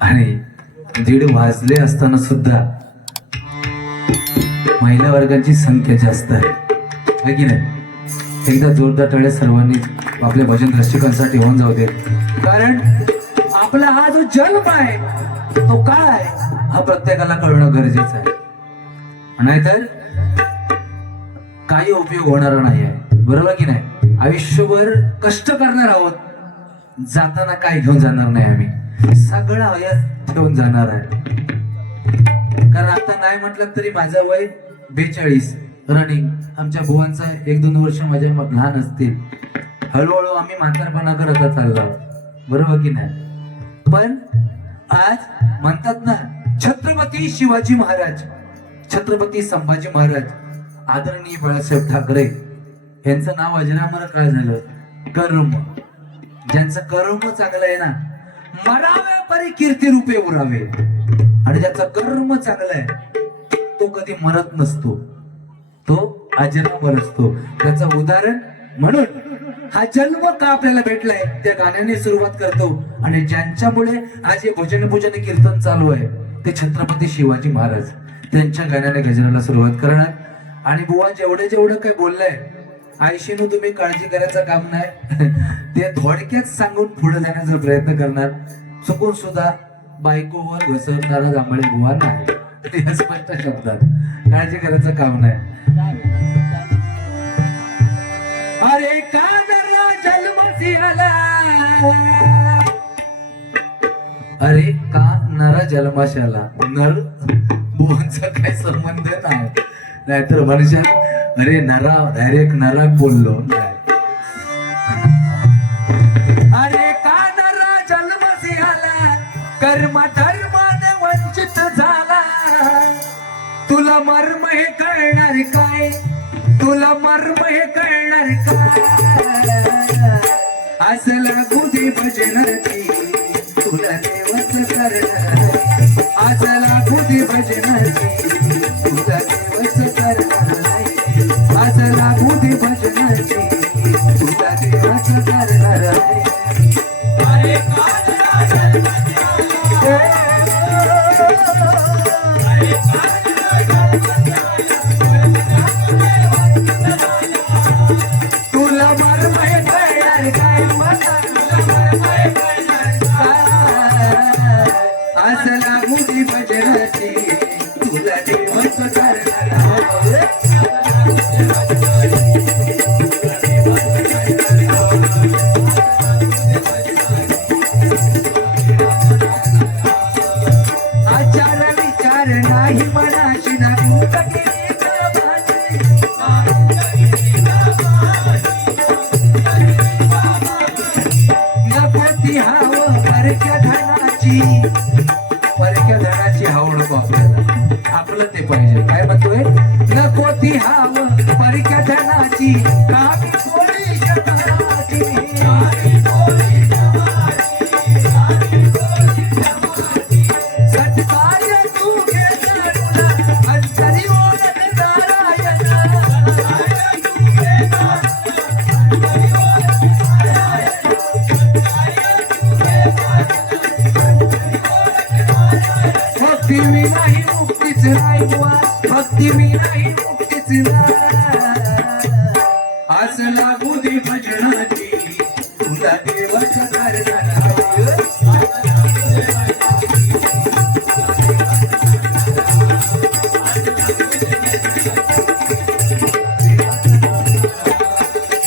आणि 1:30 वाजले असताना सुद्धा महिला वर्गाची संख्या जास्त आहे की नाही? एकदा जोरदार टाळ्या सर्वांनी आपल्या भजन रसिकांसाठी होऊन जाऊ दे, कारण आपला हा जो जन्म आहे तो काय हा प्रत्येकाला कळणं गरजेचं आहे, नाहीतर काही उपयोग होणार नाही आहे, बरोबर की नाही? आयुष्यभर कष्ट करणार आहोत, जाताना काय घेऊन जाणार नाही, आम्ही सगळं हयात ठेवून जाणार आहे. कारण आता नाही म्हटलं तरी माझं वय 42 रनिंग. आमच्या बुवांचा 1-2 वर्ष माझ्या लहान असतील. हळूहळू आम्ही म्हातारपणा करत चाललो, बरोबर की नाही? पण आज म्हणतात ना, छत्रपती शिवाजी महाराज, छत्रपती संभाजी महाराज, आदरणीय बाळासाहेब ठाकरे यांचं नाव अजरामर काय झालं? कर्म. ज्यांचं कर्म चांगलं आहे ना, मरावे परी कीर्ती रूपे उरावे. आणि ज्याचा कर्म चांगला आहे तो कधी मरत नसतो, तो अजरामर असतो. त्याचं उदाहरण म्हणून हा जन्म का आपल्याला भेटलाय त्या गाण्याने सुरुवात करतो. आणि ज्यांच्यामुळे आज हे भजन पूजन कीर्तन चालू आहे ते छत्रपती शिवाजी महाराज. त्यांच्या गाण्याने गजराला सुरुवात करणार. आणि बुवा जेवढं काय बोललंय, आयशीनु तुम्ही काळजी करायचं काम नाही, ते थोडक्यात सांगून पुढे जाण्याचा प्रयत्न करणार. चुकून सुद्धा बायकोवर घसरणारा जांभळे बुवा नाही, या स्पष्ट शब्दात काळजी करायचं काम नाही. अरे का नरा जन्मसी आला, अरे का नरा जन्माशी आला. नर बुवांचा काय संबंध नाही, नाहीतर मनुष्य अरे नरा डायरेक्ट नरा बोललो. अरे का नरा जन्मसी आला, कर्म धर्माने वंचित झाला. तुला मर्म हे कळणार काय, तुला मर्म हे कळणार काय. असला बुद्धी भजनाची तुला देवच करणार, असला बुद्धी भजनाची तुला देवच करणार, असला बुद्धी भजनाची तुला देवच करणार. अरे तुला मर्म हे कळणार काय, असला बुद्धी भजनाची तुला देवच करणार. आचार विचार नाही मनाशी नाही नको ती हाव परक्या धनाची, परक्या धनाची हाव नको आपल्याला, आपलं ते पाहिजे. काय म्हणतोय? नको ती हाव परक्या धनाची, कामी थोडी धनाची. सत्कार्य तू घे अंतरी ओळख नारायण. भक्ती विनाही मुक्तीच नाही बुवा, भक्ती विनाही मुक्तीच नाही. असला बुद्धी भजनाची तुला देवच करणार.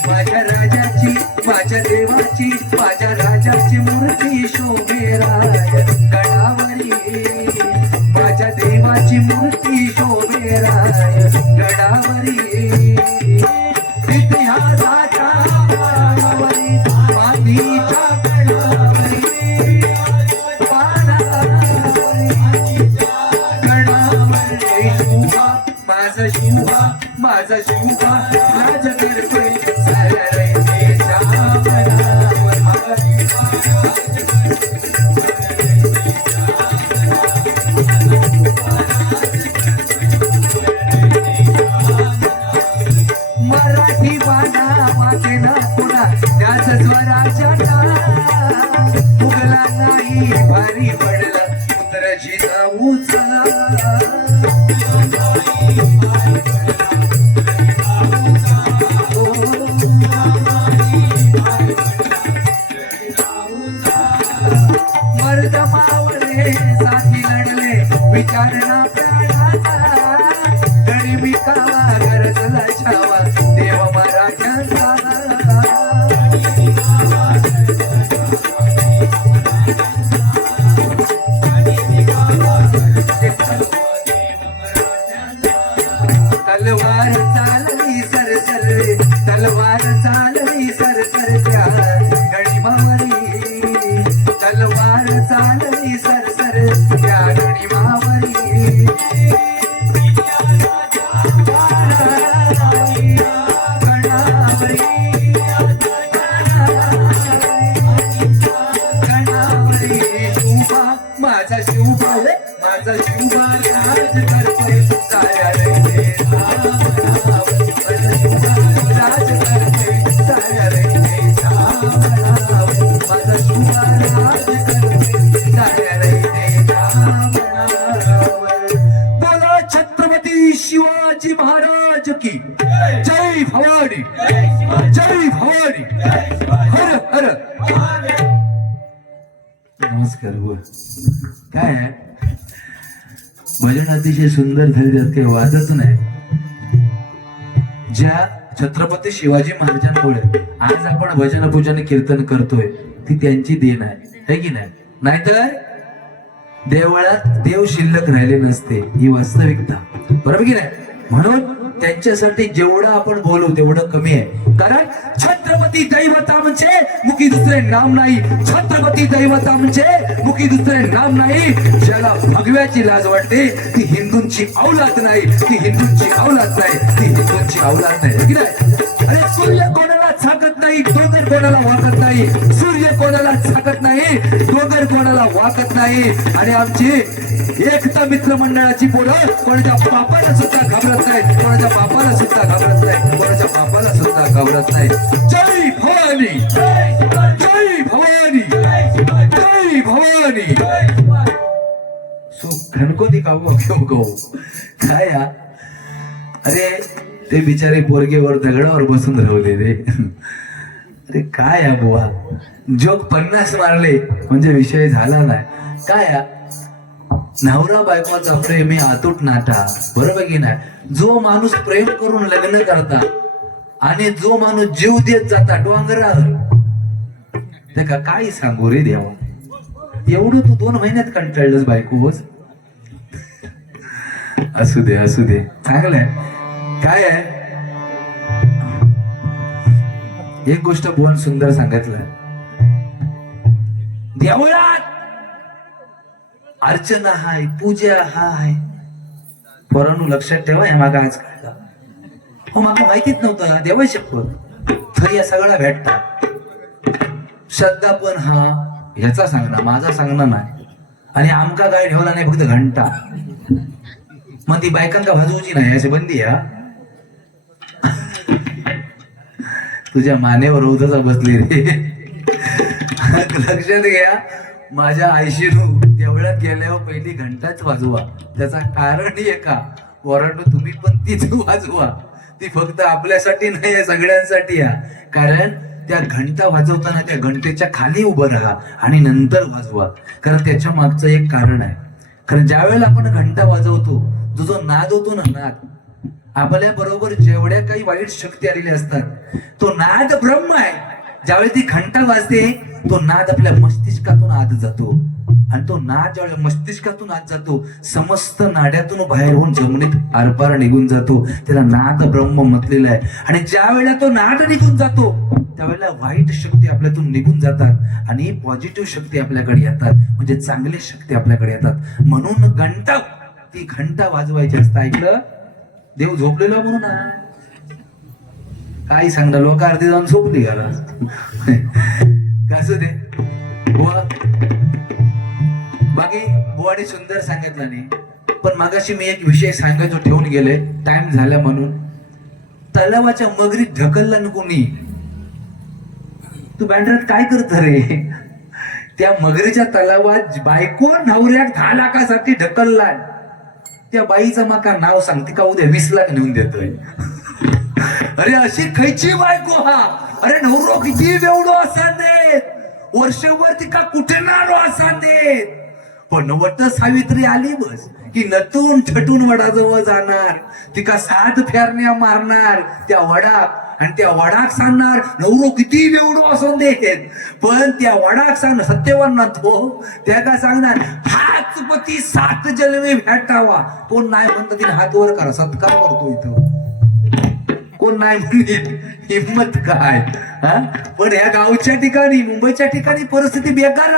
माझ्या राजाची, माझ्या देवाची, माझ्या राजाची मूर्ती शोभे राय गडावरी. माझ्या देवाची मूर्ती शोभे राय गडावरी. इतिहासाच्या पानावरी, मातीच्या गडावरी, गडावरी शिवा माझा शिवा, माझा शिवा राज करतोय साऱ्या रयतेच्या मनावर. मराठी बाणा वाचे ना पुन्हा त्याच स्वराच्या मुगला नाही भारी पडला. मर्द मावळे साथी लढले विचार ना प्राणाचा गडी विकावा गरजला छावा देव मराठ्यांचा तलवार चालली सरसर तलवार चालली सरसर त्या गणिमावरी तलवार चालली सरसर त्या गणिमावरी माझा शिवबा माझा शिवबा राज करतोय साऱ्या राज करतोय साऱ्या माझा शिवबा राज करतोय साऱ्या बोला छत्रपती शिवाजी महाराज की जय भवानी जय भवानी हर हर नमस्कार बुवा काय आहे भजन अतिशय सुंदर झाले त्यात काही वादच नाही ज्या छत्रपती शिवाजी महाराजांमुळे आज आपण भजन पूजन कीर्तन करतोय ती त्यांची देण आहे की नाही नाहीतर देवळात देव शिल्लक राहिले नसते ही वास्तविकता बरोबर की नाही म्हणून त्यांच्यासाठी जेवढं आपण बोलू तेवढं कमी आहे कारण छत्रपती दैवता म्हणजे मुखी दुसरे नाम नाही छत्रपती दैवता म्हणजे मुखी दुसरे नाम नाही ज्याला भगव्याची लाज वाटते ती हिंदूंची औलाद नाही ती हिंदूंची औलाद नाही ती हिंदूंची औलाद नाही की नाही अरे सूर्य कोणाला झाकत नाही डोंगर कोणाला वाकत नाही सूर्य कोणाला झाकत नाही डोंगर कोणाला वाकत नाही आणि आमची एकता मित्र मंडळाची पोरं कोणाच्या बापाला सुद्धा घाबरत नाही कोणाच्या बापाला सुद्धा घाबरत नाही कोणाच्या बापाला सुद्धा घाबरत नाही जय भवानी जय भवानी जय भवानी सो घनकोती काऊ घेऊ गो काय अरे ते बिचारे पोरगेवर दगडावर बसून राहले रे अरे काय बुवा जोक 50 मारले म्हणजे विषय झाला नाही काय नवरा बायकोचा प्रेम हे अतूट नाटा बरोबर की नाही जो माणूस प्रेम करून लग्न करता आणि जो माणूस जीव देत जाता डोंगरावर ते का काय सांगू रे देवा एवढं तू 2 महिन्यात कंटाळलंस बायकोच असू दे चांगलंय काय आहे एक गोष्ट बोल सुंदर सांगितलं देवळात अर्चना हाय पूजा हाय पोरांनो लक्षात ठेवा हे मागा आज कळलं हो माका माहितीच नव्हतं देवा शपथ थरी या सगळा भेटता श्रद्धा पण हा ह्याचा सांगणार माझा सांगणार नाही आणि आमका काय ठेवला नाही फक्त घंटा मग ती बायकांका भाजवची नाही अशी बंदी हा तुझ्या मानेवर ओझचा बसली रे लक्षात घ्या माझ्या आईशीनू देवळात गेल्यावर पहिली घंटाच वाजवा त्याचा कारण एका पोरांनो तुम्ही पण तीच वाजवा ती फक्त आपल्यासाठी नाही आहे सगळ्यांसाठी आहे कारण त्या घंटा वाजवताना त्या घंटेच्या खाली उभं राहा आणि नंतर वाजवा कारण त्याच्या मागचं एक कारण आहे कारण ज्या वेळेला आपण घंटा वाजवतो जो नाद होतो ना नाद आपल्या बरोबर जेवढ्या काही वाईट शक्ती आलेल्या असतात तो नाद ब्रह्म आहे ज्यावेळी ती घंटा वाजते तो नाद आपल्या मस्तिष्कातून आत जातो आणि तो नाद ज्यावेळी मस्तिष्कातून आत जातो समस्त नाड्यातून बाहेर होऊन जमिनीत आरपार निघून जातो त्याला नाद ब्रह्म म्हटलेला आहे आणि ज्या वेळेला तो नाद निघून जातो त्यावेळेला वाईट शक्ती आपल्यातून निघून जातात आणि पॉझिटिव्ह शक्ती आपल्याकडे येतात म्हणजे चांगली शक्ती आपल्याकडे येतात म्हणून घंटा ती घंटा वाजवायची असतं ऐकलं देव झोपलेलो म्हणून काय सांगणार लोक अर्धी जाऊन झोपली घरा कसं दे बुवा बाकी बुवाने सुंदर सांगितलं नाही पण मागाशी मी एक विषय सांगायचो ठेवून गेले टाइम झाला म्हणून तलावाच्या मगरीत ढकलला न कोणी तू बँड्रात काय करत रे त्या मगरीच्या तलावात बायको नवऱ्याक 10 लाखासाठी ढकललाय त्या बाईचं माका नाव सांगते का उद्या 20 लाख नेऊन देतोय अरे अशी खैची बायको हा अरे नवरो किती बेवडो असा वर्षभर तिका कुठे ना असा देत, पण वट सावित्री आली बस की नटून छटून वडाजवळ जाणार, तिका 7 फेरण्या मारणार त्या वडाक, आणि त्या वडाक सांगणार नवरो किती बेवडो असून देत, पण त्या वडाक सांगणार सत्यवान ना तो त्या का सांगणार हाच पती 7 जन्मे भेटावा. कोण नाही म्हणतं तिने हात वर करा, सत्कार करतो इथं. कोण नाही म्हणेल, हिंमत काय. हा पण ह्या गावच्या ठिकाणी, मुंबईच्या ठिकाणी परिस्थिती बेकार.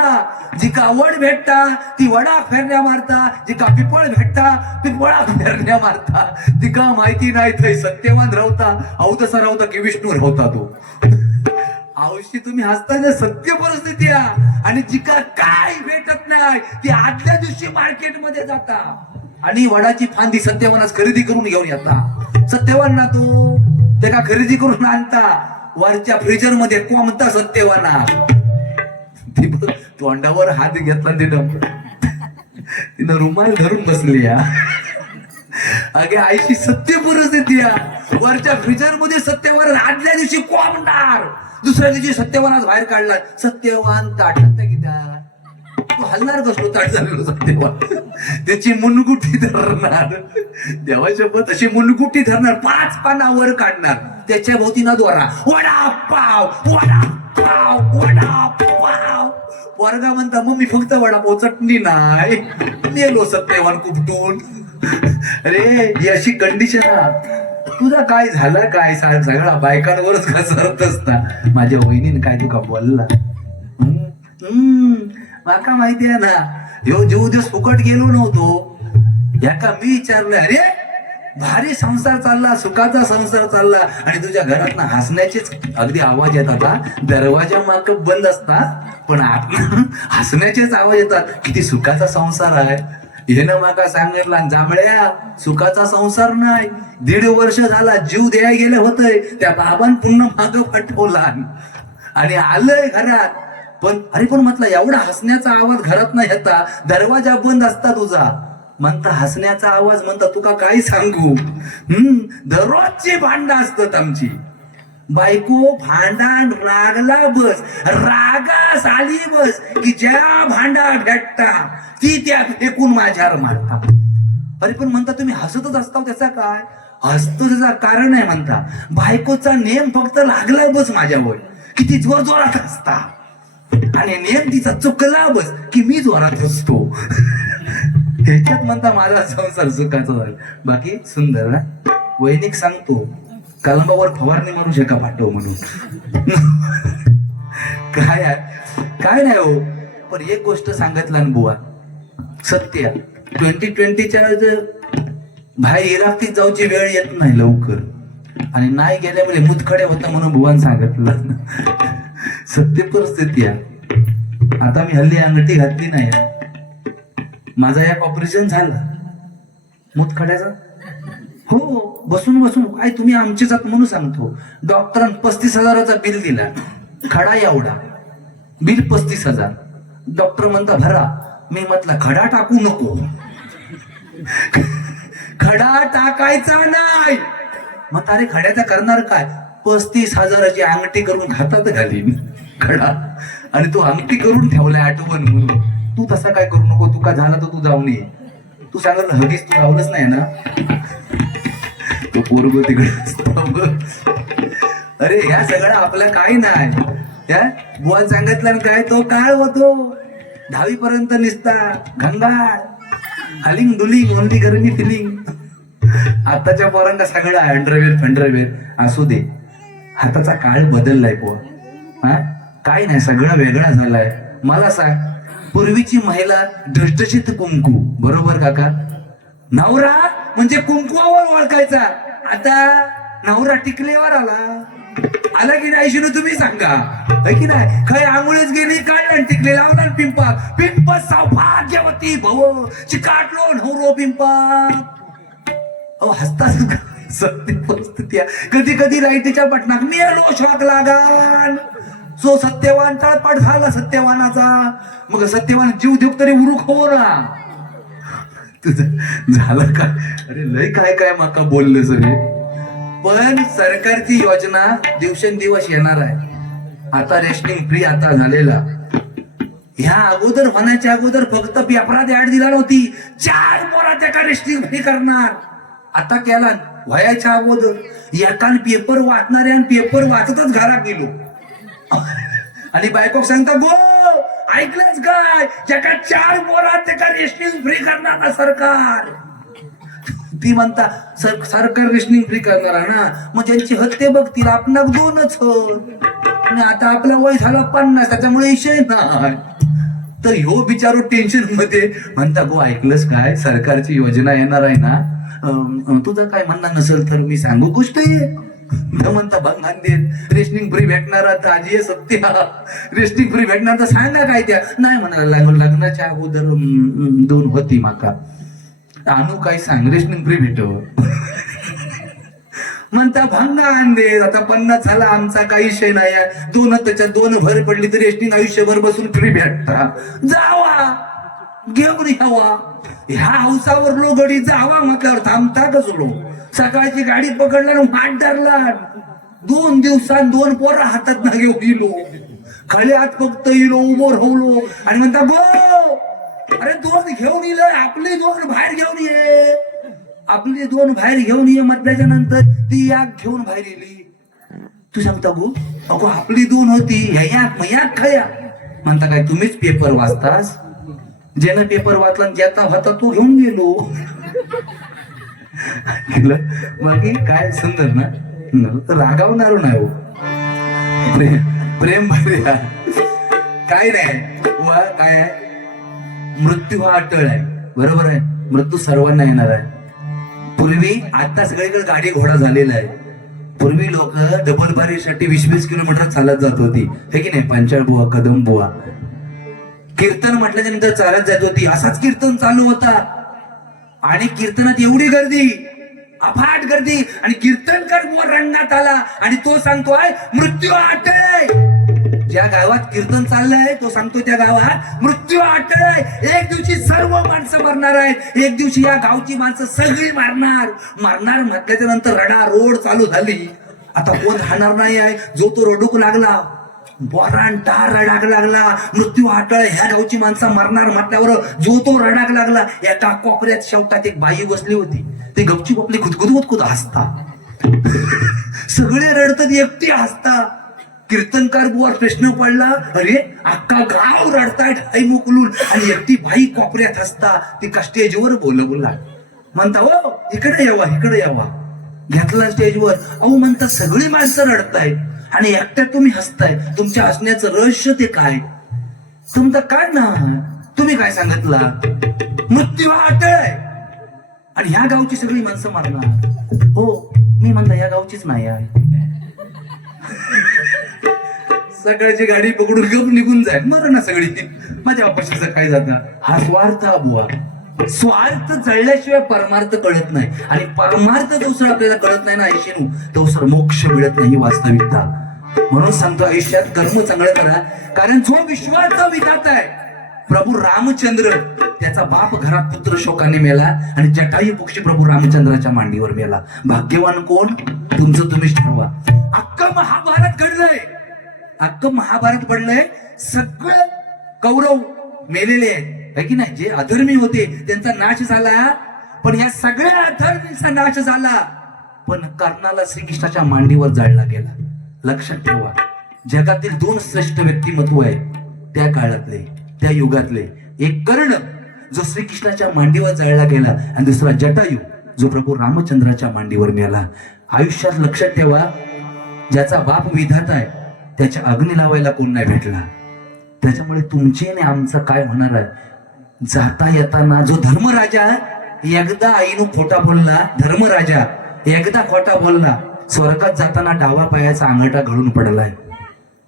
जिका वड भेटता ती वडा फेरण्या मारता, जिका पिपळ भेटता पिपळा फेरण्या मारता. तिका माहिती नाही थंय सत्यवान रावता, अहो तसा रावता की विष्णू रावता तो. आवशी तुम्ही हसताना सत्य परिस्थिती आहे. आणि जिका काय भेटत नाही ती आदल्या दिवशी मार्केटमध्ये जाता आणि वडाची फांदी सत्यवानाच खरेदी करून घेऊन येता. सत्यवान ना तो ते का खरेदी करून आणता, वरच्या फ्रीजर मध्ये कोणता सत्यवाना. तोंडावर हात घेतला तिनं रुमाल धरून बसली. अगे आईची सत्य परिस्थिती आहे. वरच्या फ्रीजर मध्ये सत्यवान आदल्या दिवशी कोंबणार, दुसऱ्या दिवशी सत्यवानाच बाहेर काढला. सत्यवान ताटात किती तू हलणार कसलो ताट झालेलो सत्यवान, त्याची मुनगुटी धरणार, देवाच्या पद अशी मुनगुटी धरणार, 5 पानावर काढणार, त्याच्या भोवती ना द्वारा वडापाव वडापाव वडापाव. वर्गा म्हणता मम्मी फक्त वडापाव चटणी नाही, नेलो सत्यवान कुपटून. अरे ही अशी कंडिशन. तुझा काय झालं काय सगळा बायकांवरच घसरत असता. माझ्या वहिनीने काय तुका बोलला, माका माहिती आहे ना, ह्यो जीव दिवस फुकट गेलो नव्हतो. याका मी विचारलं, अरे भारी संसार चालला, सुखाचा संसार चालला, आणि तुझ्या घरात ना हसण्याचेच अगदी आवाज येतात. दरवाजा माग बंद असतात पण हसण्याचेच आवाज येतात. किती सुखाचा संसार आहे. हेनं माका सांगितलं, जांभळ्या सुखाचा संसार नाही. 1.5 वर्ष झाला जीव द्यायला गेले होते, त्या बाबान पुन्हा माग पाठवला आणि आलंय घरात. पण अरे पण म्हटलं एवढा हसण्याचा आवाज घरात नाही येता, दरवाजा बंद असता तुझा. म्हणता हसण्याचा आवाज, म्हणता तुका काय सांगू. दररोजची भांडणं असतात आमची. बायको भांडण रागला बस, रागास आली बस की ज्या भांडा भेटता ती त्या फेकून माझ्यावर मारता. अरे पण म्हणता तुम्ही हसतच असता, त्याचा काय हसतो, त्याचा कारण आहे. म्हणता बायकोचा नेम फक्त लागला बस माझ्यावर किती जोर जोरात असता, आणि नेम तिचा चुकला बस की मी जोरात असतो. ह्याच्यात म्हणता माझा संसार सुखाचा झाला. बाकी सुंदर ना. वैनिक सांगतो कलंबावर फवारणी मारू शका पाठव म्हणून. काय काय नाही हो, पण एक गोष्ट सांगितलं ना बुवा, सत्य 2020च्या बाहेर इराकीत जाऊची वेळ येत नाही लवकर, आणि नाही गेल्यामुळे मुतखडे होता म्हणून बुवान सांगितलं. सत्य परिस्थिती आहे. आता मी हल्ली अंगठी घातली नाही, माझा एक ऑपरेशन झालं मुतखड्याचा. हो बसून बसून काय तुम्ही आमचे जात म्हणून सांगतो. डॉक्टरांनी 35,000चा बिल दिला, खडा एवढा बिल 35,000. डॉक्टर म्हणता भरा. मी म्हटलं खडा टाकू नको, खडा टाकायचा नाही. मग अरे खड्याचा करणार काय, 35,000ची अंगठी करून हातात घालीन खडा, आणि तो अंगठी करून ठेवलाय आठवण म्हणून. तू तसा काय करू नको, तू का झाला तर तू जाऊन ये. तू सांगितलं हगीच तू लावलंच नाही ना, तो पोरग तिकडे. अरे ह्या सगळं आपलं काही नाही. या बुवा सांगितलं काय, तो काळ होतो 10वी पर्यंत निसता घंगाळ हलिंग डुलिंग ओनली गरमी फिलिंग. आताच्या पोरांना सगळं अंडरवेअर फंडरवेअर असू दे. हाताचा काळ बदललाय बुवा. हा काय नाही, सगळं वेगळा झालाय. मला सांग, पूर्वीची महिला ढसढशीत कुंकू, बरोबर काका, नवरा म्हणजे कुंकुवावर ओळखायचा. आता नवरा टिकलेवर आला की नाही शिनो, तुम्ही सांगा की नाही. खय आंघोळीच गेली, काढला टिकले लावला पिंपा, पिंप सौभाग्यवती भव चिकाटलो नवरो पिंपा. हसतात सत्य परिस्थिती. कधी कधी लाईटीच्या बटनाक मेलो शॉक लागान. सो सत्यवान तळपट झाला सत्यवानाचा. मग सत्यवान जीव देऊ तरी उरुक हो ना. तुझं झालं का. अरे लय काय काय माका बोलले सगळे. पण सरकारची योजना दिवसेंदिवस येणार आहे. आता रेशनिंग फ्री आता झालेला, ह्या अगोदर होण्याच्या अगोदर फक्त पेपरात ऍड दिला नव्हती, 4 पोरा त्या रेस्टिंग फ्री करणार. आता केला व्हायच्या अगोदर एकान पेपर वाचणारे आणि पेपर वाचतच घरात गेलो आणि बायको सांगता गो ऐकलंच काय, जगात 4 पोरा त्या रेस्टिंग फ्री करणार सरकार. ती म्हणता सरकार रेशनिंग फ्री करणार ना, मग ज्यांची हत्ते बघतील आपण 2च आणि आता आपला वय झाला 50, त्याच्यामुळे विषय नाही. तर ह्यो बिचारो टेन्शन मध्ये म्हणता गो ऐकलंच काय, सरकारची योजना येणार आहे ना, तुझं काय म्हणणं नसेल तर मी सांगू गोष्ट आहे. म्हणता भंगान देत रेशनिंग फ्री भेटणार, ताजी सत्य रेशनिंग फ्री भेटणार तर सांगा काय त्या. नाही म्हणाला लग्नाच्या अगोदर 2 होती माका, आणू काय सांग रेशनिंग फ्री भेटव म्हणता भंगा आणले. आता 50 झाला आमचा काही विषय नाही, 2 त्याच्यात 2 भर पडली तर रेशनिंग आयुष्यभर बसून फ्री भेटता. जावा घेऊन यावा, ह्या हौसावर लो गडी जावा म्हटल्यावर थांबता कसलो. सकाळची गाडी पकडला वाट धरला, 2 दिवसात 2 पोरं हातात ना घेऊन इलो, खळ्यात फक्त इलो उभो राहलो आणि म्हणता गो अरे 2 घेऊन येल, आपले 2 बाहेर घेऊन ये, आपली 2 बाहेर घेऊन ये म्हटल्याच्या नंतर ती 1 घेऊन बाहेर येली. तू सांगता गो अगो आपली 2 होती, ह्या खया म्हणता काय तुम्हीच पेपर वाचतास, ज्यानं पेपर वाचला ज्याचा होता तो घेऊन गेलो. बाकी काय सुंदर ना, रागावणार नाही हो, प्रेम काय नाही. काय मृत्यू हा अटळ आहे, बरोबर आहे, मृत्यू सर्वांना येणार आहे. पूर्वी आता सगळीकडे गाडी घोडा झालेला आहे. पूर्वी लोक डबल बारीसाठी 20-20 किलोमीटर चालत जात होती, हे की नाही, पांचाळ बुवा कदम बुवा. कीर्तन म्हटल्याच्या नंतर चालत जात होती, असाच कीर्तन चालू होता आणि कीर्तनात एवढी गर्दी, अफाट गर्दी, आणि कीर्तनकर बुवा रंगात आला आणि तो सांगतोय मृत्यू अटळ आहे. ज्या गावात कीर्तन चाललंय तो सांगतो त्या गावात मृत्यू अटळ आहे. एक दिवशी सर्व माणसं मरणार आहेत, एक दिवशी या गावची माणसं सगळी मारणार म्हटल्याच्या नंतर रडा रोड चालू झाली. आता कोण राहणार नाही आहे, जो तो रडूक लागला, बोरांटा रडाक लागला, मृत्यू अटळ, ह्या गावची माणसं मरणार म्हटल्यावर जो तो रडाक लागला. एका कोपऱ्यात शेवटात एक बाई बसली होती, ती गपची आपली खुदखुद हसता, सगळे रडतात एकटी हसता. कीर्तनकार बुवा प्रश्न पडला, अरे अख्खा गाव रडतायत आई मोकलून आणि एकटी बाई कोपऱ्यात हसता. ती स्टेजवर बोलला म्हणता हो इकडे यावा. घेतला स्टेजवर, अहो म्हणता सगळी माणसं रडतायत आणि एकट्या तुम्ही हसताय, तुमच्या हसण्याचं रहस्य ते काय, तुमचं काय ना, तुम्ही काय सांगितला मृत्यू हा अटळ आहे आणि ह्या गावची सगळी माणसं मारणार. हो मी म्हणता या गावचीच नाही आहे. सकाळची गाडी पकडून गप निघून जाईल, मर ना सगळी, माझ्या बापाशीचं काय जाता. हा स्वार्थ हा बुवा, स्वार्थ जळल्याशिवाय परमार्थ कळत नाही आणि परमार्थ दुसरं आपल्याला कळत नाही ना ऐशीनू, दुसरं मोक्ष मिळत नाही वास्तविकता. म्हणून सांगतो आयुष्यात कर्म चांगलं करा, कारण जो विश्वाचा विधाता आहे प्रभू रामचंद्र, त्याचा बाप घरात पुत्र शोकाने मेला आणि जटायू पक्षी प्रभू रामचंद्राच्या मांडीवर मेला. भाग्यवान कोण, तुमचं तुम्हीच ठरवा. अख्खं महाभारत घडलंय, अख्खं महाभारत पडलंय, सगळं कौरव मेलेले आहे की नाही, जे अधर्मी होते त्यांचा नाश झाला, पण या सगळ्या अधर्मीचा नाश झाला, पण कर्णाला श्रीकृष्णाच्या मांडीवर जाळला गेला. लक्षात ठेवा, जगातील 2 श्रेष्ठ व्यक्तिमत्व आहे त्या काळातले, त्या युगातले. एक कर्ण जो श्रीकृष्णाच्या मांडीवर जाळला गेला आणि दुसरा जटायू जो प्रभू रामचंद्राच्या मांडीवर मेला. आयुष्यात लक्षात ठेवा, ज्याचा बाप विधाता आहे त्याच्या अग्नी लावायला कोण नाही भेटला. त्याच्यामुळे तुमचे आणि आमचं काय होणार आहे, जाता येताना जो धर्मराजा एकदा आईनू खोटा बोलला, धर्मराजा एकदा खोटा बोलला, स्वर्गात जाताना डावा पायाचा अंगठा घडून पडलाय.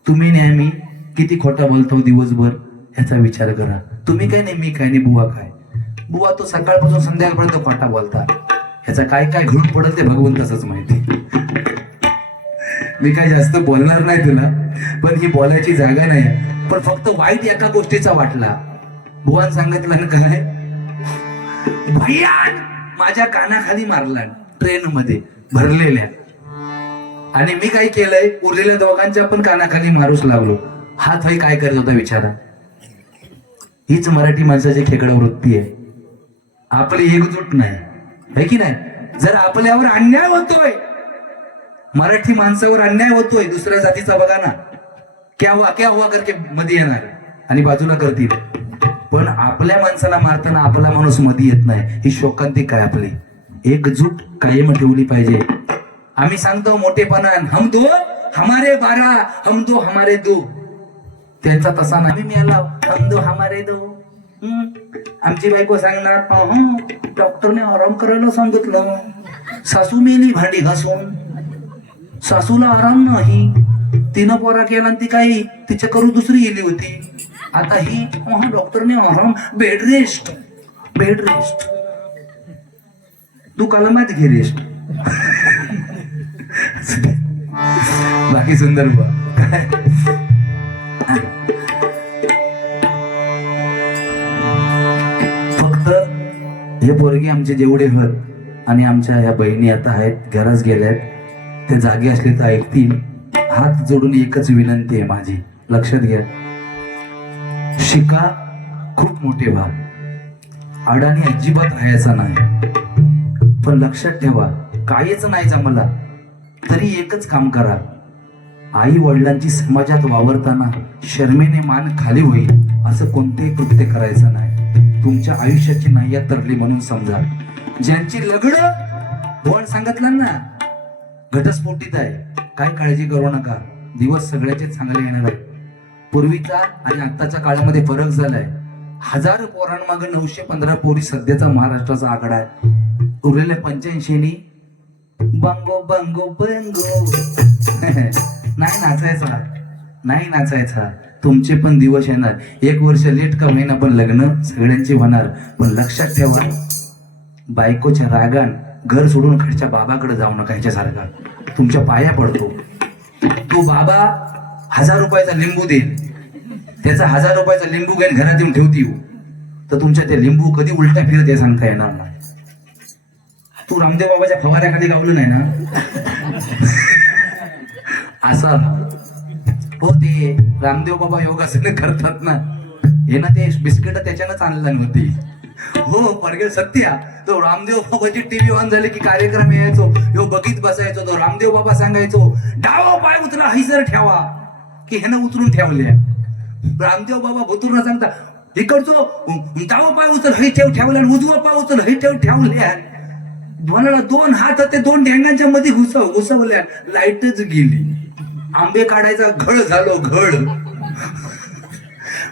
तुम्ही नेहमी किती खोटा बोलतो दिवसभर याचा विचार करा. तुम्ही काय नाही, मी काय नाही, बुवा काय, बुवा तो सकाळपासून संध्याकाळपर्यंत खोटा बोलता, ह्याचा काय काय घडून पडल ते भगवंताच माहिती. मी काय जास्त बोलणार नाही तुला, पण ही बोलायची जागा नाही. पण फक्त वाईट एका गोष्टीचा वाटला, बुवान सांगितलं ना काय, भयान माझ्या कानाखाली मारला ट्रेन मध्ये भरलेल्या, आणि मी काय केलंय, उरलेल्या दोघांच्या पण कानाखाली मारूच लागलो. हात भाई काय करत होता विचारा, हीच मराठी माणसाची खेकडा वृत्ती आहे. आपली एकजूट नाही, है की नाही. जर आपल्यावर अन्याय होतोय, मराठी माणसावर अन्याय होतोय, दुसऱ्या जातीचा बघा ना, क्या हुआ करके मध्ये येणार आणि बाजूला करतील. पण आपल्या माणसाला मारताना आपला माणूस मध्ये येत नाही. ही शोकांतिक आहे. आपली एकजूट कायम ठेवली पाहिजे. आम्ही सांगतो मोठेपणान, हम दो हमारे 12, हम दो हमारे 2. त्यांचा तसा नाही. मी आला हम दो हमारे 2. आमची बायको सांगणार, डॉक्टरने आराम करायला सांगितलं, सासू मेली भांडी घासून, सासूला आराम नाही, तिनं पोरा केला ती काही तिच्या करू दुसरी गेली होती. आता ही डॉक्टरने आराम, बेड रेस्ट. तू कलमात घे रेस्ट. बाकी सुंदर काय. फक्त हे पोरगी आमचे जेवढे होत आणि आमच्या ह्या बहिणी आता आहेत, घरात गेल्यात, ते जागे असले तर ऐकतील. हात जोडून एकच विनंती आहे माझी, लक्षात घ्या. शिका, खूप मोठे व्हा, अडाणी अजिबात राहायचा नाही. पण लक्षात ठेवा, काहीच नाही जमला तरी एकच काम करा. आई वडिलांची समाजात वावरताना शर्मेने मान खाली होईल असं कोणतेही कृत्य करायचं नाही. तुमच्या आयुष्याची नाहीया तरली म्हणून समजा. ज्यांची लग्न वळ सांगितलं ना, घटस्फोटीत आहे, काय काळजी करू नका. दिवस सगळ्याचे चांगले येणार आहे. पूर्वीचा आणि आत्ताच्या काळामध्ये फरक झालाय. 1000 पोरांमागे 915 पोरी सध्याचा महाराष्ट्राचा आकडा आहे. उरलेल्या 85 बंगो बंगो बंगो. नाही नाचायचा. तुमचे पण दिवस येणार. 1 वर्ष लेट का होईना पण लग्न सगळ्यांची होणार. पण लक्षात ठेवा, बायकोच्या रागान घर सोडून खालच्या बाबाकडे जाऊ नका. ह्याच्यासारखा तुमच्या पाया पडतो. तो बाबा 1000 रुपयाचा लिंबू देईल, त्याचा 1000 रुपयाचा लिंबू घेऊन घरात येऊन ठेवती, तर तुमच्या ते लिंबू कधी उलटा फिरत हे सांगता येणार नाही. तू रामदेव बाबाच्या फवाऱ्याखाली गावलं नाही ना असा हो. ते रामदेव बाबा योगासने करतात ना, हे ना ते बिस्किट त्याच्यानंच आणलं नव्हती. हो पडगेल सत्या. तो रामदेव बाबाची टीव्ही ऑन झाली की कार्यक्रम यायचो, यो बघित बसायचो. तो रामदेव बाबा सांगायचो, डावा पाय उतरा हैसर ठेवा, की ह्यानं उतरून ठेवल्या. रामदेव बाबा भुतूर सांगता, इकडचो डावा पाय उचल हे ठेवल्या, उजवा पाय उचल हे ठेवल्या. दोनाला 2 हात ते 2 ढेंगांच्या मध्ये घुसवल्या. लाईटच गेली. आंबे काढायचा घळ झालो घळ.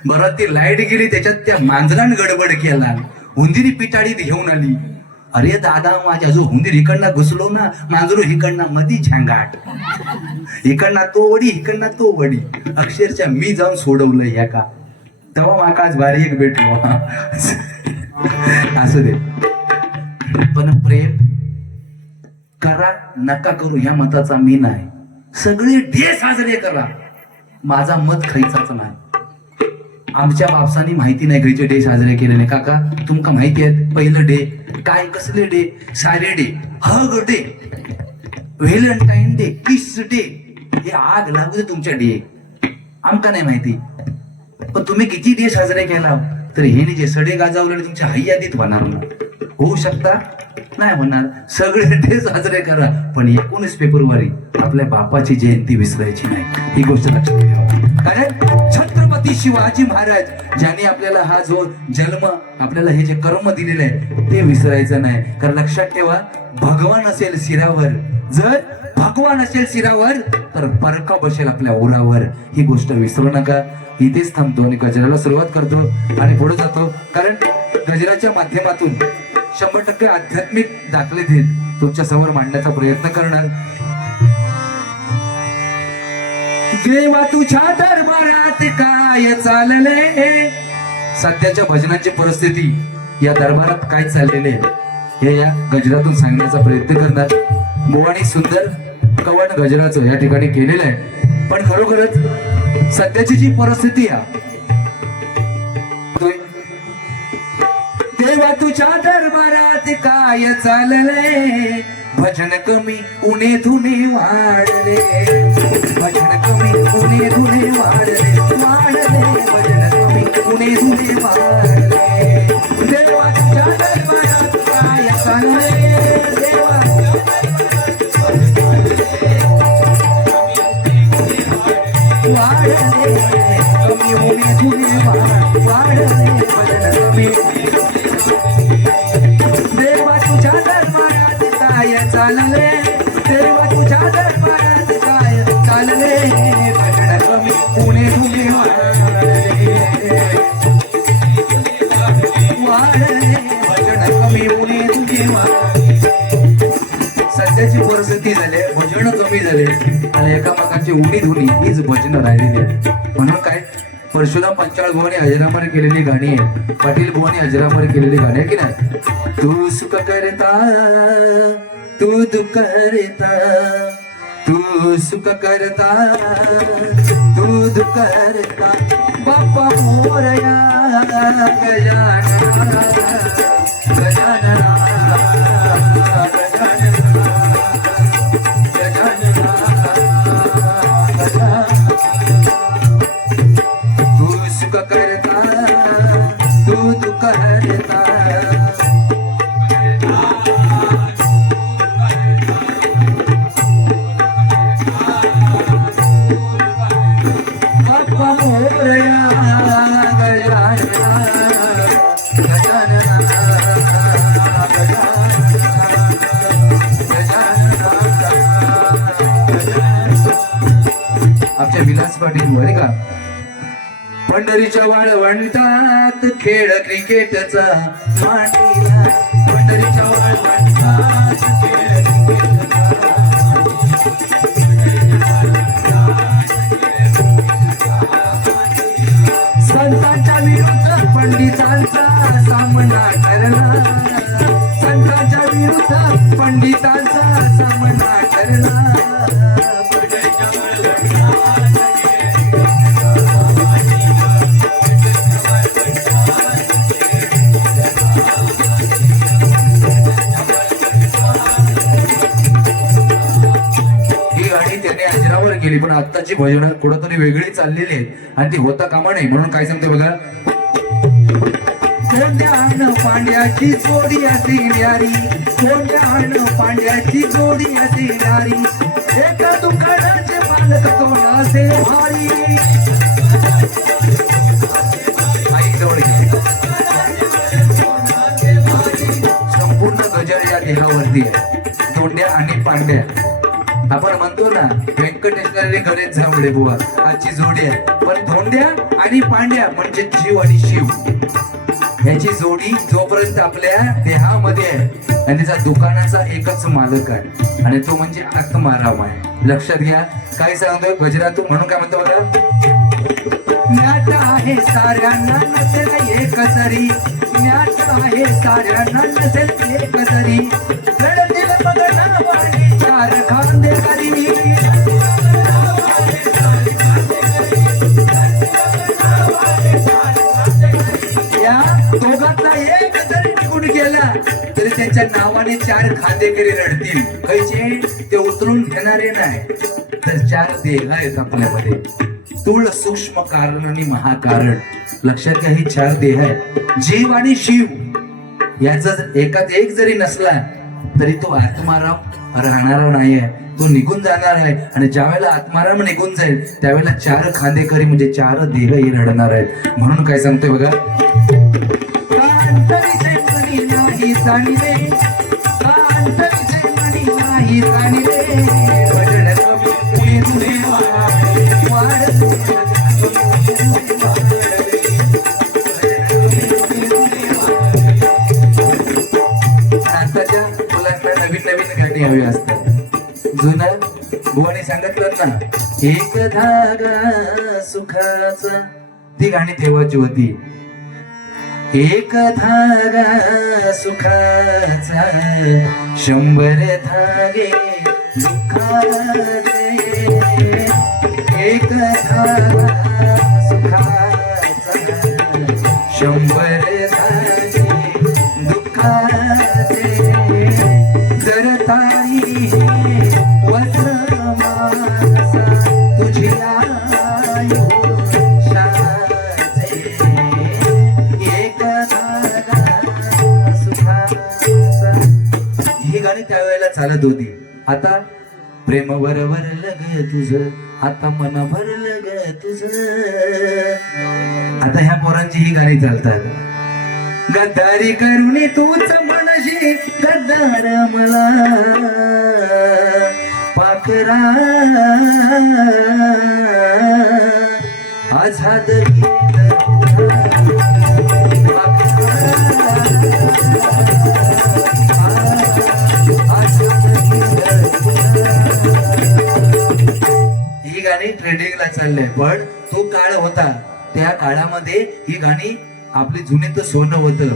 बरं ती लाईट गेली, त्याच्यात त्या मांजरान गडबड केला, हुंदिरी पिटाळीत घेऊन आली. अरे दादा माझ्या जो हुंदीर इकडनं घुसलो ना, मांजरू इकडनं मधी झंगाट, इकडनं तो वडी इकडनं तो वडी. अक्षरशः मी जाऊन सोडवलं ह्या का. तेव्हा माका आज भारी एक भेटलो. असू दे. पण प्रेम करा नका करू ह्या मताचा मी नाही. सगळे डे साजरे करा, माझा मत खायचाच नाही. आमच्या बापसानी माहिती नाही खयचे डे साजरे केलेले. काका तुमका माहिती आहे पहिलं डे काय, कसले डे? सारे day, hug day, Valentine day, kiss day, हे आग लागू दे तुमच्या डे. आमका नाही माहिती. पण तुम्ही किती डे साजरे केला तर हे जे सडे गाजावले तुमच्या हय्यादीत होणार ना. होऊ शकता नाही होणार. सगळे डे साजरे करा, पण 19 फेब्रुवारी आपल्या बापाची जयंती विसरायची नाही. ही गोष्ट लक्षात ठेवा. कारण छत्रपती शिवाजी महाराज ज्यांनी आपल्याला हा जो जन्म, आपल्याला हे जे कर्म दिलेले आहे ते विसरायचं नाही. कारण लक्षात ठेवा, भगवान असेल शिरावर, जर भगवान असेल शिरावर तर परका बसेल आपल्या उरावर. ही गोष्ट विसरू नका. इथेच थांबतो आणि गजराला सुरुवात करतो आणि पुढे जातो. कारण गजराच्या माध्यमातून 100% आध्यात्मिक दाखले देत तुमच्या समोर मांडण्याचा प्रयत्न करणार. देवा तुझ्या दरबारात काय चालले, सध्याच्या भजनाची परिस्थिती, या दरबारात काय चाललेले हे या गजरातून सांगण्याचा प्रयत्न करणार. मोवाणी सुंदर कवण गजराचं या ठिकाणी केलेलं आहे. पण खरोखरच सध्याची जी परिस्थिती आहे, देवा तुझ्या दरबारात काय चालले, भजन कमी उणे धुणे वाढले, भजन कमी उणे धुणे वाढले, वाढले भजन कमी उणे धुणे वाढले. लोकांची उडी धुनी हीच भजनं राहिलेली आहे. म्हणून काय परशुराम पंचाळ भुवनी अजरामर केलेली गाणी आहे, पाटील भुवनी अजरामर केलेली गाणी आहे की नाही. तू सुख करता तू दुःख हरता, तू सुख करता तू दुःख हरता, बाप्पा मोरया गजानना गजानना करता तू दुःख हरता. बाप्पा मोरया गजानना गजानना आमच्या विलास पाटील बरे का. पंढरीच्या वाळवंटात खेळ क्रिकेटचा मांडीला, पंढरीच्या वाळवंटात खेळ संतांच्या विरुद्ध पंडितांचा सामना ठरला, संतांच्या विरुद्ध पंडितांचा सामना ठरला. केली पण आत्ताची भजन कुठंतरी वेगळी चाललेली आहेत आणि ती होता कामा नाही. म्हणून काय सांगते बघा. कोंड्यान पांड्याची जोडी अशी न्यारी, कोंड्यान पांड्याची जोडी अशी न्यारी, एका दुकानाचे मालक तो नासे भारी. संपूर्ण गजर या देहावरती आहे. तोंड्या आणि पांड्या आपण म्हणतो ना, व्यंकटेश्वरी गणेश झांबडे बुवा आजची जोडी आहे. पण धोंड्या आणि पांड्या म्हणजे जीव आणि शिव याची जोडी जोपर्यंत आपल्या देहामध्ये आहे आणि त्याचा दुकानाचा एकच मालक आहे आणि तो म्हणजे आत्माराम आहे. लक्षात घ्या काय सांगतोय गजरातून. म्हणून काय म्हणतो बघा. ज्ञात आहे साऱ्यांना नसेल एक जरी, ज्ञात आहे साऱ्यांना नसेल एक जरी, रडतील बघ नावाने चार खांदेकरी. या दोघांचा एक जरी निघून गेला तरी त्यांच्या नावाने चार खांदेकरी रडतील. कैचे ते उतरून घेणारे नाही. तर चार देह आहेत आपल्यामध्ये, स्थूल सूक्ष्म कारण आणि महाकारण. लक्षात घ्या ही चार देह आहे. जीव आणि शिव याचा एकाच एक जरी नसला तरी तो आत्माराम राहणार नाहीये, तो निघून जाणार आहे. आणि ज्या वेळेला आत्माराम निघून जाईल त्यावेळेला चार खांदेकरी म्हणजे चार देह ही रडणार आहेत. म्हणून काय सांगतोय बघा. नाही जाणीले, नाही जाणीले, आताच्या मुलांना नवीन नवीन गाणी हवी असतात. जुनं बुवाने सांगितलं ना, एक धागा सुखाचा, ती गाणी तेव्हाची होती. एक धागा सुखाचा, 100 धागे दुःखाचे. एक धागा सुखाचा, 100 धागे दुःखाचे. जर ताई वस्त्र मासा तुझी आयुष्याचे, एक धागा सुखाचा. ही गाणी त्यावेळेला चालत होती. आता प्रेम बरोबर लग तुझं, आता मन भरलं ग तुझं. आता ह्या पोरांची ही गाणी चालतात. गद्दारी करून तूच म्हणशी गद्दार मला पाखरा, आझाद गाणी ट्रेंडिंगला चाललंय, पण तो काळ होता, त्या काळामध्ये ही गाणी आपली जुनी तर सोनं होतं.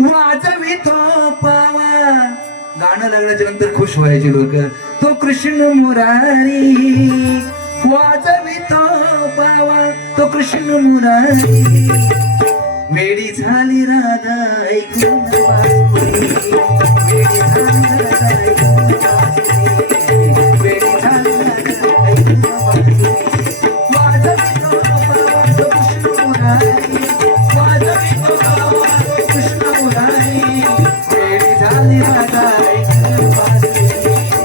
वाजवितो पावा गाणं लागल्याच्या नंतर खुश व्हायचे लोक. तो कृष्ण मुरारी वाजवितो पावा, तो कृष्ण मुरारी. वेडी झाली राधा ऐकून वासुरी, वेडी झाली राधा ऐकून वासुरी, वेडी झाली राधा ऐकून वासुरी. वाजवितो पावा तो कृष्ण मुरारी, वाजवितो पावा तो कृष्ण मुरारी. वेडी झाली राधा ऐकून वासुरी,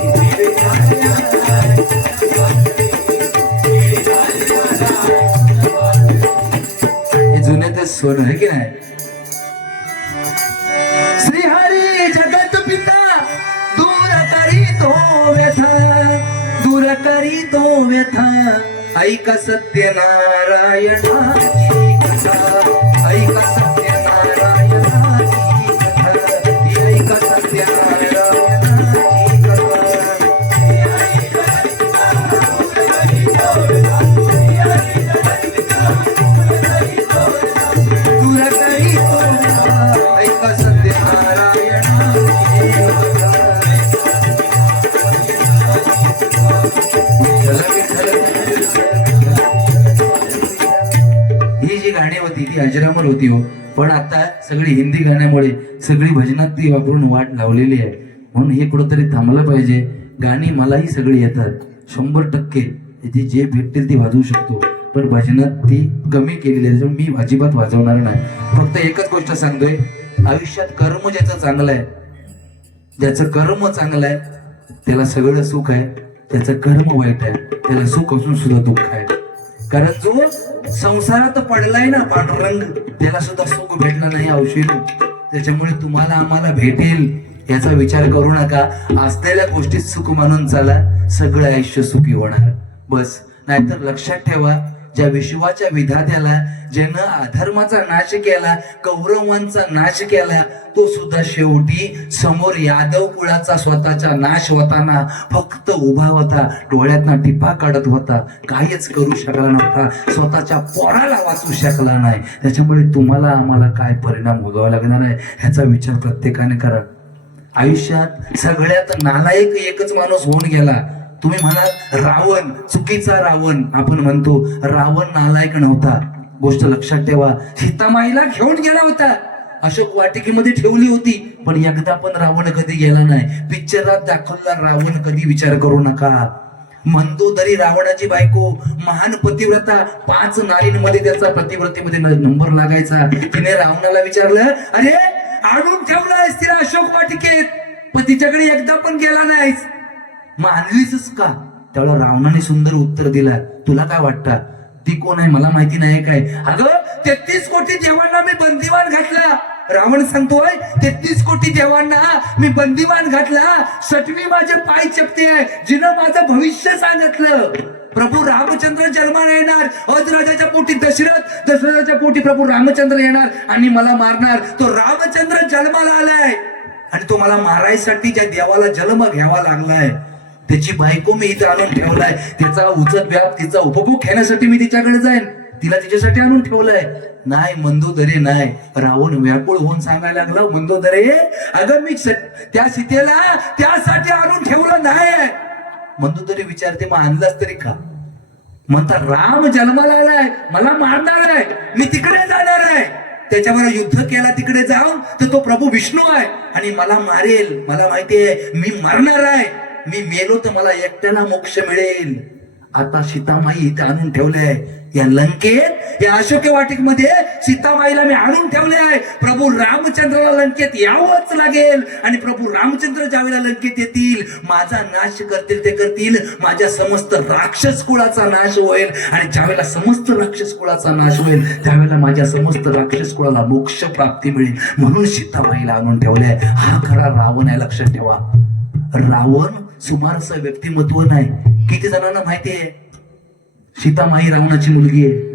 वेडी झाली राधा ऐकून वासुरी, वेडी झाली राधा ऐकून वासुरी. हे जुने ते सोनं आहे की नाही. श्रीहरी जगत पिता दूर करी तो व्यथा, दूर करी तो व्यथा. ऐका सत्यनारायणाची कथा, ऐका सत्यनारायणाची कथा, ऐका सत्यनारायणाची कथा. दूर करी तो व्यथा, ऐका सत्यनारायणाची कथा. ही जी गाणी होती ती अजरामर होती हो, पण आता सगळी हिंदी गाण्यामुळे सगळी भजनात ती वापरून वाट लावलेली आहे. म्हणून हे कुठंतरी थांबलं पाहिजे. गाणी मलाही सगळी येतात 100%, ती जे भेटतील ती वाजवू शकतो, पण भजनात ती कमी केलेली आहे, त्याच्यामुळे मी अजिबात वाजवणार नाही. फक्त एकच गोष्ट सांगतोय, आयुष्यात कर्म ज्याचं चांगलं आहे, ज्याचं कर्म चांगलं आहे त्याला सगळं सुख आहे, त्याचं कर्म वाईट आहे त्याला सुख असून सुद्धा दुःख आहे. कारण जो संसारात पडलाय ना पांडुरंग, त्याला सुद्धा सुख भेटणार नाही औषध. त्याच्यामुळे तुम्हाला आम्हाला भेटेल याचा विचार करू नका. असलेल्या गोष्टीत सुख मानून चाला, सगळं आयुष्य सुखी होणार बस. नाहीतर लक्षात ठेवा, ज्या विश्वाच्या विधात्याला ज्यानं अधर्माचा नाश केला, कौरवांचा नाश केला, तो सुद्धा शेवटी समोर यादव कुळाचा स्वतःचा नाश होताना फक्त उभा होता, डोळ्यातनं टिपा काढत होता, काहीच करू शकला नव्हता, स्वतःच्या पोराला वाचू शकला नाही. त्याच्यामुळे तुम्हाला आम्हाला काय परिणाम भोगावा लागणार आहे ह्याचा विचार प्रत्येकाने करा. आयुष्यात सगळ्यात नालायक एकच माणूस होऊन गेला. तुम्ही म्हणाल रावण, चुकीचा रावण. आपण म्हणतो रावण नालायक नव्हता. गोष्ट लक्षात ठेवा, सीतामाईला घेऊन गेला होता, अशोक वाटिकेमध्ये ठेवली होती, पण एकदा पण रावण कधी गेला नाही. पिक्चरात दाखवला रावण कधी विचार करू नका. मंदोदरी रावणाची बायको, महान पतिव्रता, 5 नारींमध्ये त्याचा पतिव्रतेमध्ये नंबर लागायचा. तिने रावणाला विचारलं, अरे आणून ठेवलायस तिला अशोक वाटिकेत, पण तिच्याकडे एकदा पण गेला नाहीस, मानलीच का? त्यावेळेला रावणाने सुंदर उत्तर दिला, तुला काय वाटतं ती कोण आहे मला माहिती नाही काय? अगं 33 कोटी देवांना मी बंदिवान घातला. रावण सांगतोय 33 कोटी देवांना मी बंदिवान घातला, 6वी माझे पाय चपते आहे, जिनं माझं भविष्य सांगितलं. प्रभू रामचंद्र जन्माला येणार, अजराजाच्या पोटी दशरथ, दशरथाच्या पोटी प्रभू रामचंद्र येणार आणि मला मारणार. तो रामचंद्र जन्माला आलाय आणि तो मला मारायसाठी ज्या देवाला जन्म घ्यावा लागलाय त्याची बायको मी इथं आणून ठेवलाय. त्याचा उचत व्याप, तिचा उपभोग घेण्यासाठी मी तिच्याकडे जाईन, तिला तिच्यासाठी आणून ठेवलंय. नाही मंदोदरे नाही. रावण व्याकुळ होऊन सांगायला लागला, मंदोदरे अगं मी त्या सीतेला त्यासाठी आणून ठेवलं नाही. मंदोदरी विचारते, मग आणलास तरी का? म्हणता राम जन्माला आलाय, मला मारणार आहे, मी तिकडे जाणार आहे, त्याच्यावर युद्ध केला तिकडे जाऊन तर तो प्रभू विष्णू आहे आणि मला मारेल. मला माहितीये मी मरणार आहे, मी मेलो तर मला एकट्याला मोक्ष मिळेल. आता सीतामाई इथे आणून ठेवले या लंकेत, या अशोक वाटिकेमध्ये सीतामाईला मी आणून ठेवले आहे. प्रभू रामचंद्राला लंकेत यावंच लागेल आणि प्रभू रामचंद्र ज्यावेळेला लंकेत येतील, माझा नाश करतील ते करतील, माझ्या समस्त राक्षस कुळाचा नाश होईल आणि ज्यावेळेला समस्त राक्षस कुळाचा नाश होईल त्यावेळेला माझ्या समस्त राक्षस कुळाला मोक्ष प्राप्ती मिळेल. म्हणून सीतामाईला आणून ठेवले. हा खरा रावण आहे, लक्षात ठेवा. रावण सुमारसं व्यक्तिमत्व नाही. किती जणांना माहितीये सीतामाई रावणाची मुलगी आहे?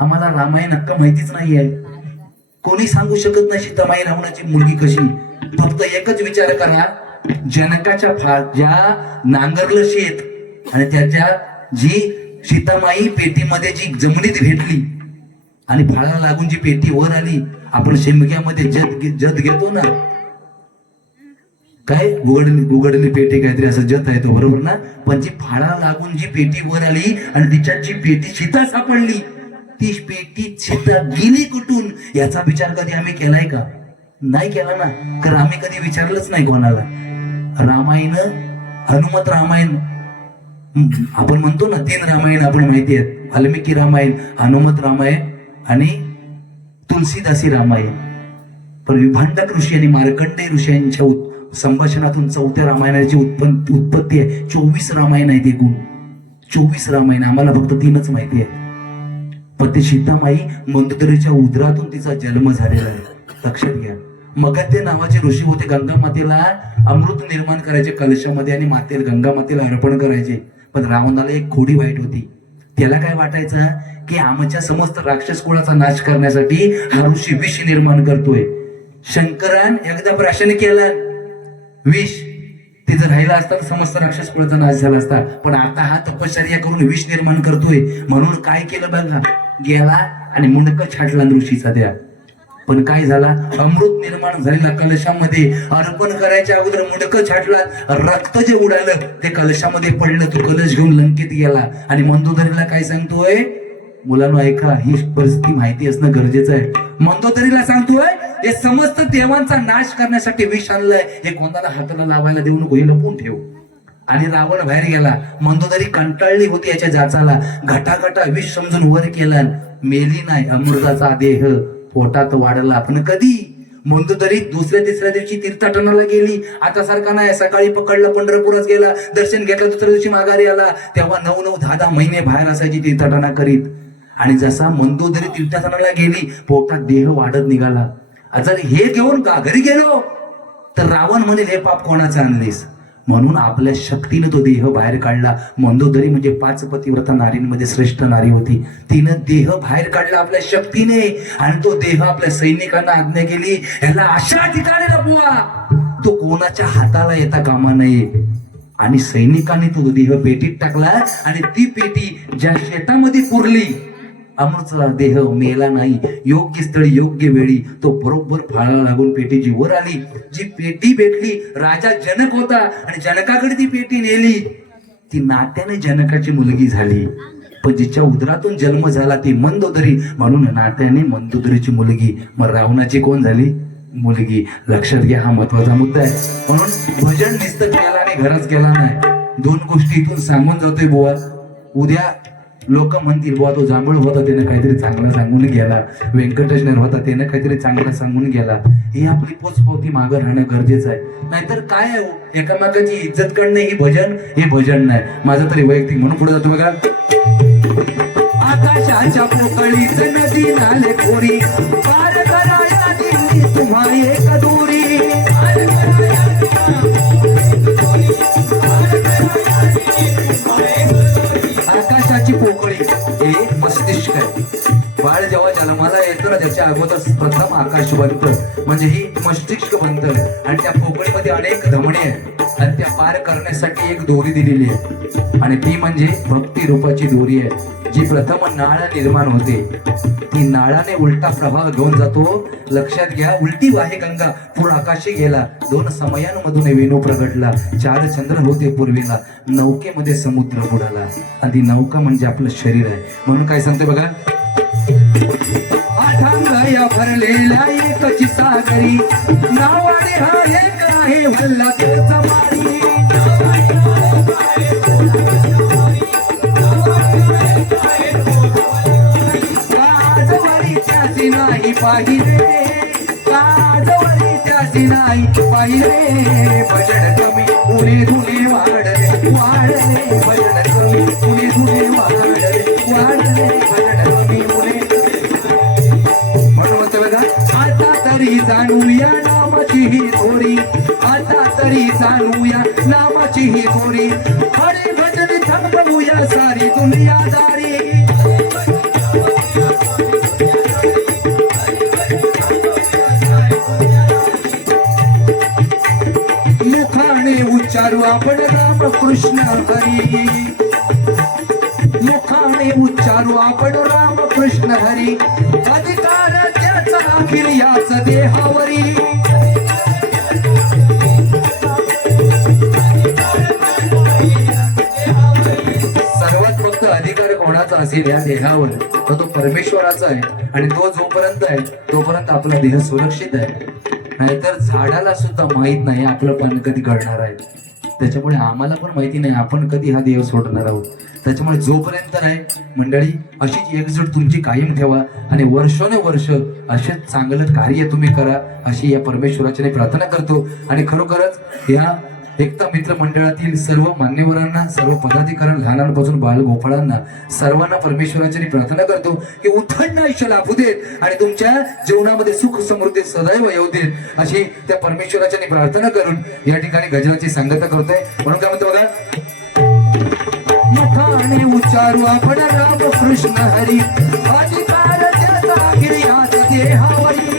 आम्हाला रामायण हक्क माहितीच नाहीये. कोणी सांगू शकत नाही सीतामाई रावणाची मुलगी कशी. फक्त एकच विचार करा, जनकाच्या ज्या नांगरलं शेत आणि त्याच्या जी सीतामाई पेटीमध्ये जी जमिनीत भेटली आणि फाळाला लागून जी पेटी वर आली, आपण शिमग्यामध्ये जत घेतो ना, काय उघडली पेटी काहीतरी असं जत आहे तो, बरोबर ना? पण जी फाळा लागून जी पेटी वर आली आणि तिच्यात जी पेटी सीता सापडली, ती पेटी सीता गेली कुठून याचा विचार कधी आम्ही केलाय का? नाही केला ना. कारण आम्ही कधी विचारलंच नाही कोणाला. रामायण, हनुमत रामायण आपण म्हणतो ना, 3 रामायण आपण माहिती आहेत, वाल्मिकी रामायण, हनुमत रामायण आणि तुलसीदासी रामायण. पण विभांडक ऋषी आणि मार्कंडेय ऋषींच्या संभाषणातून 4थ्या रामायणाची उत्पत्ती आहे. 24 रामायण आहेत एकूण, 24 रामायण. आम्हाला फक्त 3च माहिती आहे. पण ते सीतामाई मंदोदरीच्या उदरातून तिचा जन्म झालेला आहे, लक्षात घ्या. मगध्य नावाचे ऋषी होते, गंगा मातेला अमृत निर्माण करायचे कलशामध्ये आणि गंगा मातेला अर्पण करायचे. पण रावणाला एक खोडी वाईट होती. त्याला काय वाटायचं की आमच्या समस्त राक्षस कुळाचा नाश करण्यासाठी हा ऋषी विष निर्माण करतोय. शंकरान एकदा प्राशन केलं विष, ते जर राहिला असता तर समस्त राक्षस कुळाचा नाश झाला असता. पण आता हा तपश्चर्या करून विष निर्माण करतोय. म्हणून काय केलं बघा, गेला आणि मुंडक छाटला ऋषीचा द्या. पण काय झाला, अमृत निर्माण झालेला कलशामध्ये अर्पण करायच्या अगोदर मुंडक छाटला, रक्त जे उडालं ते कलशामध्ये पडलं. तो कलश घेऊन लंकेत गेला आणि मंदोदरीला काय सांगतोय, मुलांनो ऐका, ही परिस्थिती माहिती असणं गरजेचं आहे. मंदोदरीला सांगतोय, हे समस्त देवांचा नाश करण्यासाठी विष आणलंय, हे कोणाला हाताला लावायला देऊ नको, हे लपून ठेव. आणि रावण बाहेर गेला. मंदोदरी कंटाळली होती याच्या जाचाला, घटाघटा विष समजून वर केला. मेली नाही, अमृताचा देह पोटात वाढला. पण कधी? मंदोदरी दुसऱ्या तिसऱ्या दिवशी तीर्थाटनाला गेली. आता सारखा नाही, सकाळी पकडला पंढरपूरच गेला, दर्शन घेतलं, दुसऱ्या दिवशी माघारी आला. तेव्हा 9-9, 10-10 महिने बाहेर असायची तीर्थाटना करीत. आणि जसा मंदोदरी तीर्थाटनाला गेली, पोटात देह वाढत निघाला. जर हे घेऊन घरी गेलो तर रावण म्हणेल, हे पाप कोणाचं आणलेस? म्हणून आपल्या शक्तीने तो देह बाहेर काढला. मंदोदरी म्हणजे 5 पतिव्रता नारींमध्ये श्रेष्ठ नारी होती. तिनं देह बाहेर काढला आपल्या शक्तीने आणि तो देह आपल्या सैनिकांना आज्ञा केली, ह्याला अशा ठिकाणी लपवा तो कोणाच्या हाताला येता कामा नये. आणि सैनिकांनी तो देह पेटीत टाकला आणि ती पेटी ज्या शेतामध्ये पुरली, अमृतचा देह मेला नाही. योग्य स्थळी योग्य वेळी तो बरोबर फाळाला लागून पेटीची वर आली. जी पेटी भेटली, राजा जनक होता आणि जनकाकडे ती पेटी नेली. ती नात्याने जनकाची मुलगी झाली, पण जिच्या उदरातून जन्म झाला ती मंदोदरी, म्हणून नात्याने मंदोदरीची मुलगी. मग रावणाची कोण झाली? मुलगी. लक्षात घ्या, हा महत्वाचा मुद्दा आहे. म्हणून भजन नुसतं केला आणि घरच केला नाही. 2 गोष्टी इथून सांगून जातोय बुवा. उद्या लोक म्हणतील, बुवा तो जांभूळ होता त्याने काहीतरी चांगला सांगून गेला, व्यंकटेश्वर होता त्याने काहीतरी चांगला सांगून गेला. ही आपली पोचपावती मागं राहणं गरजेचं आहे. नाहीतर काय आहे, एकामेकाची इज्जत करणं हे भजन नाही. माझं तरी वैयक्तिक म्हणून पुढे जातो बघा. आकाशाच्या पोकळीत नदी नाले खोरी, पार कराया दिली तुम्हा एक दोरी. आकाशाची पोकळी हे मस्तिष्क आहे. बाळ जेव्हा जन्माला येतो ना, त्याच्या अगोदर प्रथम आकाश बनतं, म्हणजे ही मस्तिष्क बनतं. आणि त्या पोकळीमध्ये अनेक धमणे आहेत आणि त्या पार करण्यासाठी एक दोरी दिलेली आहे, आणि ती म्हणजे भक्ती रूपाची दोरी आहे. जी प्रथम नाळ निर्माण होते, ती नाळाने उलटा प्रभाव घेऊन जातो. लक्षात घ्या, उलटी वाहे गंगा पूर्ण आकाशी गेला. 2 समयांमधून वेणू प्रगटला. 4 चंद्र होते पूर्वेला, नौकेमध्ये समुद्र बुडाला. आणि ती नौका म्हणजे आपलं शरीर आहे. म्हणून काय सांगते बघा, आठांगाया भरलेल्या एकची सागरी, नावाने हा एक आहे वल्ला तोचा मारी. काजवरी त्याची नाही पाहिले, काजवरी त्याची नाही पाहिले. भजन कमी उणे धुणे वाढले वाढले, भजन कमी उणे धुणे वाढले वाढले, भजन कमी उणे. म्हणून म्हणतो बघा, आता तरी जाणूया नामाची ही थोरी, आता तरी जाणूया नामाची ही थोरी. हरे भजन थांबवूया सारी दुनियादारी. मुखाने उच्चारू आपण राम कृष्ण हरी. मोठाने उच्चारू आपण राम कृष्ण हरी अधिकार त्याचा अखिल याच देहावरी सर्वात फक्त अधिकार कोणाचा असेल या देहावर तर तो परमेश्वराचा आहे आणि तो जोपर्यंत आहे तोपर्यंत आपला देह सुरक्षित आहे नाहीतर झाडाला सुद्धा माहित नाही आपलं पान कधी घडणार आहे त्याच्यामुळे आम्हाला पण माहिती नाही आपण कधी हा देह सोडणार आहोत त्याच्यामुळे जोपर्यंत नाही मंडळी अशीच एकजूट तुमची कायम ठेवा आणि वर्षानुवर्ष असेच चांगलं कार्य तुम्ही करा अशी या परमेश्वराची प्रार्थना करतो आणि खरोखरच या एकता मित्र मंडळातील सर्व मान्यवरांना सर्व पदाधिकारी लहानांपासून बालगोपाळांना सर्वांना परमेश्वराची प्रार्थना करतो की उत्थंड आयुष्य लाभू देत आणि तुमच्या जीवनामध्ये सुख समृद्धी सदैव येऊ देत अशी त्या परमेश्वराची प्रार्थना करून या ठिकाणी गजराची सांगता करतोय म्हणून काय म्हणतो बघा मुखाने उच्चारू आपण राम कृष्ण हरी अधिकार त्याचा अखिल याच देहावरी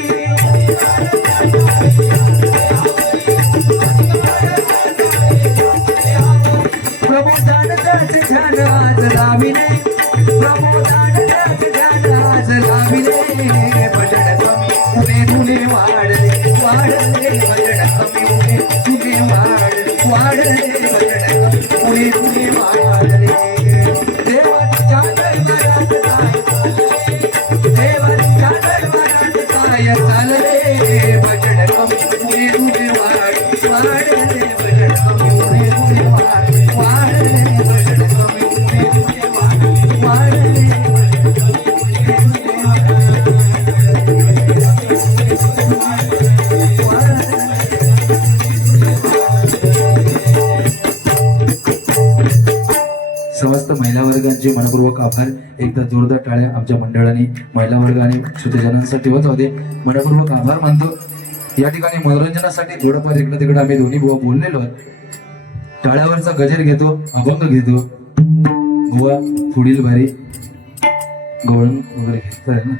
प्रबोधन त्याचे ध्यान आज लाविले प्रबोधन त्याचे ध्यान आज लाविले भजन कमी उणे तुले वाढले वाढले भजन कमी उणे तुले वाढले वाढले भजन कमी उणे तुले वाढले देवाच्या दरबारात देवाच्या दरबारात काय चालले भजन कमी उणे तुले वाढले वाढले भजन कमी उणे तुले वाढले समस्त महिला वर्गांचे मनपूर्वक आभार एकदा जोरदार टाळ्या आमच्या मंडळाने महिला वर्ग आणि श्रोतेजनांसाठी होत होते मनपूर्वक आभार मानतो या ठिकाणी मनोरंजनासाठी थोडंफार इकडं तिकडं आम्ही दोन्ही बुवा बोललेलो आहोत टाळ्यावरचा गजर घेतो अभंग घेतो बुवा पुढील भारी गवळण वगैरे घेतोय ना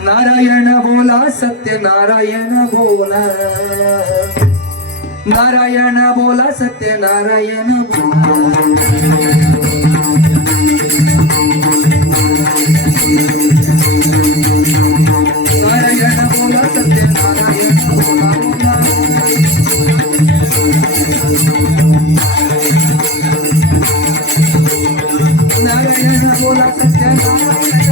नारायण बोला सत्य नारायण बोला नारायण बोला सत्य नारायण नारायण बोला सत्य नारायण बोला नारायण बोला सत्य नारायण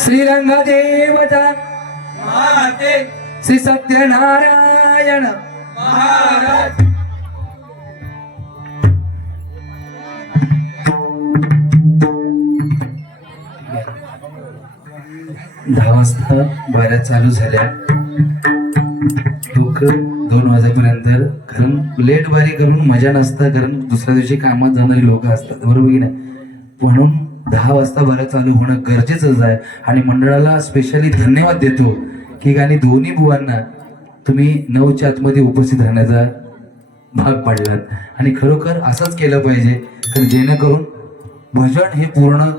श्रीरंग देवता महाते श्री सत्यनारायण महाराज 10 वाजता बाऱ्या चालू झाल्या, लोक 2 वाजेपर्यंत, कारण लेट बारी करून मजा नसतं, कारण दुसऱ्या दिवशी कामात जाणारी लोक असतात, बरोबर की नाही. म्हणून 10 वाजता बाऱ्या चालू होणं गरजेचंच आहे. आणि मंडळाला स्पेशली धन्यवाद देतो की आणि दोन्ही बुवांना तुम्ही 9च्या आतमध्ये उपस्थित राहण्याचा भाग पाडलात. आणि खरोखर असंच केलं पाहिजे, कारण जेणेकरून भजन हे पूर्ण